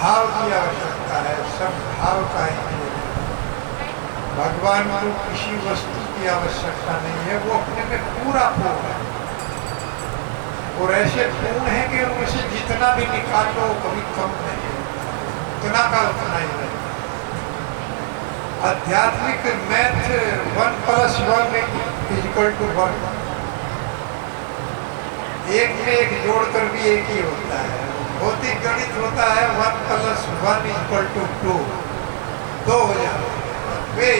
भाव की आवश्यकता है, सब भाव का ही खेल है। भगवान को किसी वस्तु की आवश्यकता नहीं है, वो अपने में पूरा पूर्ण है और ऐसे पूर्ण है कि उसे जितना भी निकालो कभी कम नहीं होता, उतना का उतना ही नहीं। आध्यात्मिक मैथ 1 + 1 = 1, एक में एक जोड़कर भी एक ही होता है। भौतिक गणित होता है 1 + 1 = 2, 2 हो जाते हैं। वे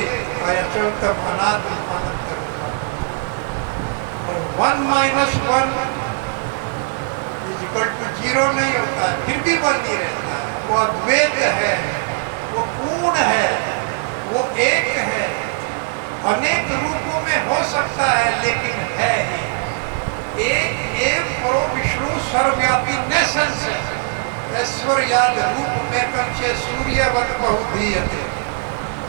अचलतम अनादि अनंत और 1 - 1 = 0 नहीं होता है, फिर भी 1 ही रहता है। वो अद्वैत है, वो पूर्ण है, वो एक है। अनेक रूपों में हो सकता है लेकिन है ही एक परो विष्णु सर्वव्यापी नेसेंस है। ऐश्वर्याद रूप में कंचे सूर्यवत बहुधीयते।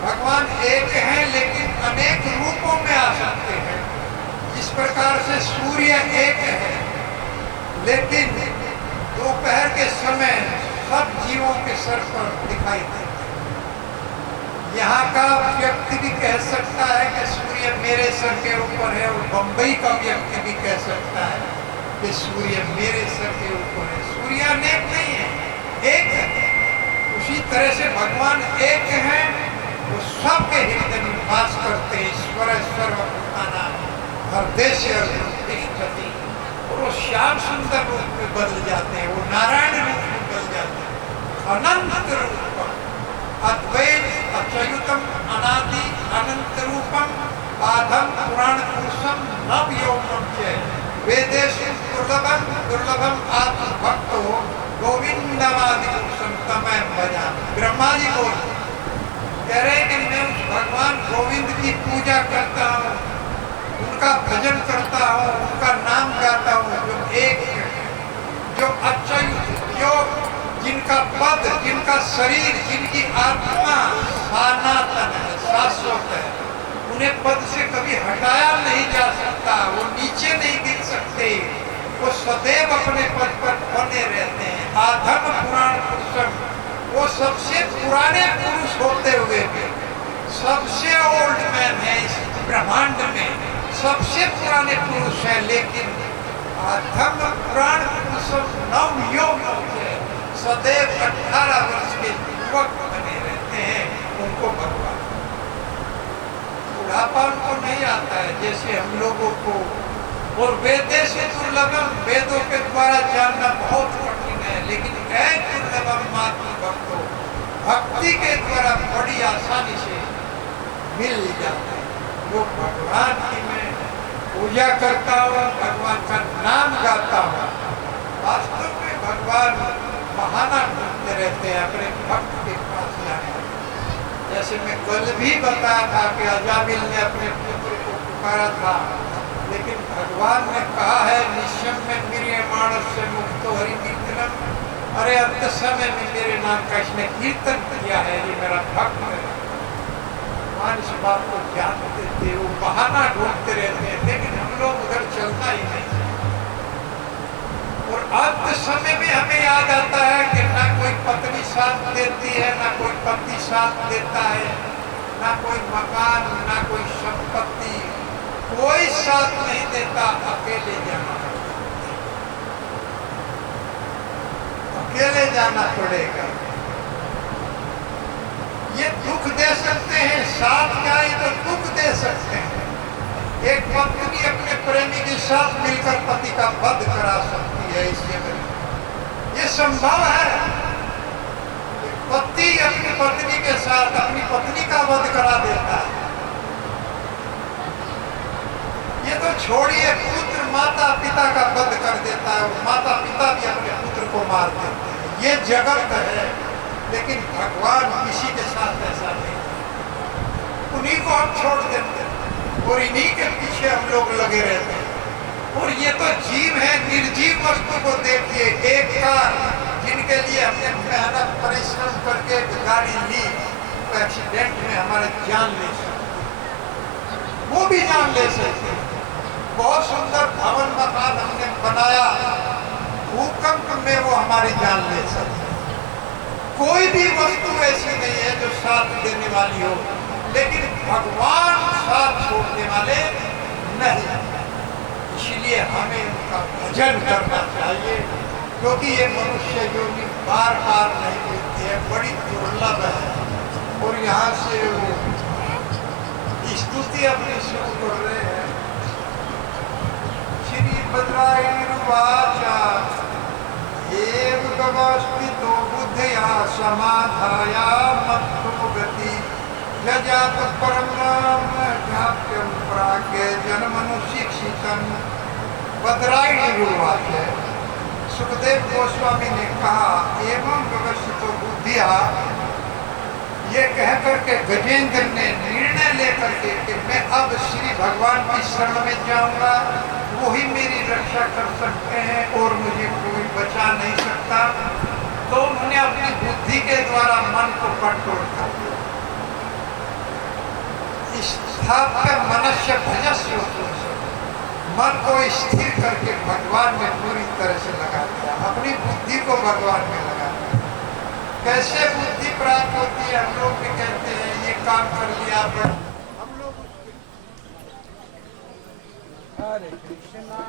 भगवान एक है लेकिन अनेक रूपों में आ सकते हैं। जिस प्रकार से सूर्य एक है लेकिन दोपहर के समय सब जीवों के सर पर दिखाई देते। यहाँ का व्यक्ति भी कह सकता है कि सूर्य मेरे सर के ऊपर है और बंबई का व्यक्ति भी कह सकता है कि सूर्य मेरे सर के ऊपर है। सूर्य अनेक नहीं है, एक है। उसी तरह से भगवान एक है, वो सबके हृदय में वास करते हैं। ईश्वर सर्वभूतानां हृदयस्य तिष्ठति। और वो श्याम सुंदर रूप में बदल जाते हैं, वो नारायण रूप में बदल जाते हैं। अनंत रूप, अद्वैत अच्युतम अनादि अनंत रूपम आधम पुराण पुरुषम नव यौवनम च वेदेषु दुर्लभम दुर्लभम आत्म भक्तो गोविंदमादि पुरुषम तमैं भजामि। ब्रह्मा जी बोल कह रहे हैं कि मैं उस भगवान गोविंद की पूजा करता हूँ, उनका भजन करता हूँ, उनका नाम गाता हूँ, जो एक है, जो अच्युत, जो जिनका पद, जिनका शरीर, जिनकी आत्मा सनातन है, शाश्वत है। उन्हें पद से कभी हटाया नहीं जा सकता, वो नीचे नहीं गिर सकते, वो सदैव अपने पद पर बने रहते हैं। आधम पुराण पुरुषम, वो सबसे पुराने पुरुष होते हुए भी सबसे ओल्ड मैन है इस ब्रह्मांड में, सबसे पुराने पुरुष है। लेकिन आधम पुराण पुरुषम नव यौवनम है, सदैव 18 वर्ष के युवक बने रहते हैं। उनको भगवान बुढ़ापा उनको नहीं आता है जैसे हम लोगों को। और वेदे से दुर्लभम, वेदों के द्वारा जानना बहुत कठिन है, लेकिन दुर्लभम मात्र भक्तो, भक्ति के द्वारा बड़ी आसानी से मिल जाता है। वो भगवान की मैं पूजा करता हूँ, भगवान का नाम गाता हूँ, वास्तव में भगवान बहाना ढूंढते रहते हैं अपने भक्त के पास जाने। जैसे मैं कल भी बताया था कि अजामिल ने अपने पुत्र को पुकारा था, लेकिन भगवान ने कहा है निश्चय में मेरे मानस से मुक्त हरि कीर्तनम, अरे अंत समय में मेरे नाम का इसने कीर्तन किया है, ये मेरा भक्त है। भगवान इस बात को जानते थे, वो बहाना ढूंढते रहते हैं, लेकिन हम लोग उधर चलता ही नहीं। और अंत समय में हमें याद आता है कि ना कोई पत्नी साथ देती है, ना कोई पति साथ देता है, ना कोई मकान, ना कोई संपत्ति, कोई साथ नहीं देता। अकेले जाना, अकेले जाना पड़ेगा। ये दुख दे सकते हैं, साथ जाए तो दुख दे सकते हैं। एक पत्नी अपने प्रेमी के साथ मिलकर पति का वध करा सकती है इस जगत में, ये संभव है। पति अपनी पत्नी के साथ अपनी पत्नी का वध करा देता है। ये तो छोड़िए, पुत्र माता पिता का वध कर देता है, और माता पिता भी अपने पुत्र को मार देते हैं। ये जगत है, लेकिन भगवान किसी के साथ ऐसा नहीं, उन्हीं को हम छोड़ देते हैं और इन्हीं के पीछे हम लोग लगे रहते हैं। और ये तो जीव है, निर्जीव वस्तु को देखिए। एक कार जिनके लिए हमने मेहनत परिश्रम करके गाड़ी ली, तो एक्सीडेंट में हमारे जान ले सकते, वो भी जान ले सकते। बहुत सुंदर भवन मकान हमने बनाया, भूकंप में वो हमारी जान ले सकते। कोई भी वस्तु ऐसी नहीं है जो साथ देने वाली हो, लेकिन भगवान साथ छोड़ने वाले नहीं। इसलिए हमें उनका भजन करना चाहिए, क्योंकि ये मनुष्य योनि बार बार नहीं मिलती है, बड़ी दुर्लभ है। और यहाँ से वो स्तुति अपनी शुरू कर रहे हैं। श्री भद्रायुर्वाचा एव गवस्थितो बुद्धया समाधाया मत्तो गति यजात परम ध्यात्यम प्राज्ञ जन्मनुशिक्षितम्। भद्रायुर्वाच है। सुखदेव गोस्वामी ने कहा एवं व्यवस्थितो बुद्धिया, ये कह करके गजेंद्र ने निर्णय लेकर के कि मैं अब श्री भगवान की शरण में जाऊंगा, वही मेरी रक्षा कर सकते हैं और मुझे कोई बचा नहीं सकता। तो उन्होंने अपनी बुद्धि के द्वारा मन को कंट्रोल कर दिया। स्थाप्य मनुष्य भजस्व, मन को स्थिर करके भगवान में पूरी तरह से लगा दिया, अपनी बुद्धि को भगवान में लगा दिया। कैसे बुद्धि प्राप्त होती है? हम लोग भी कहते हैं ये काम कर लिया, पर हम लोग हरे कृष्णा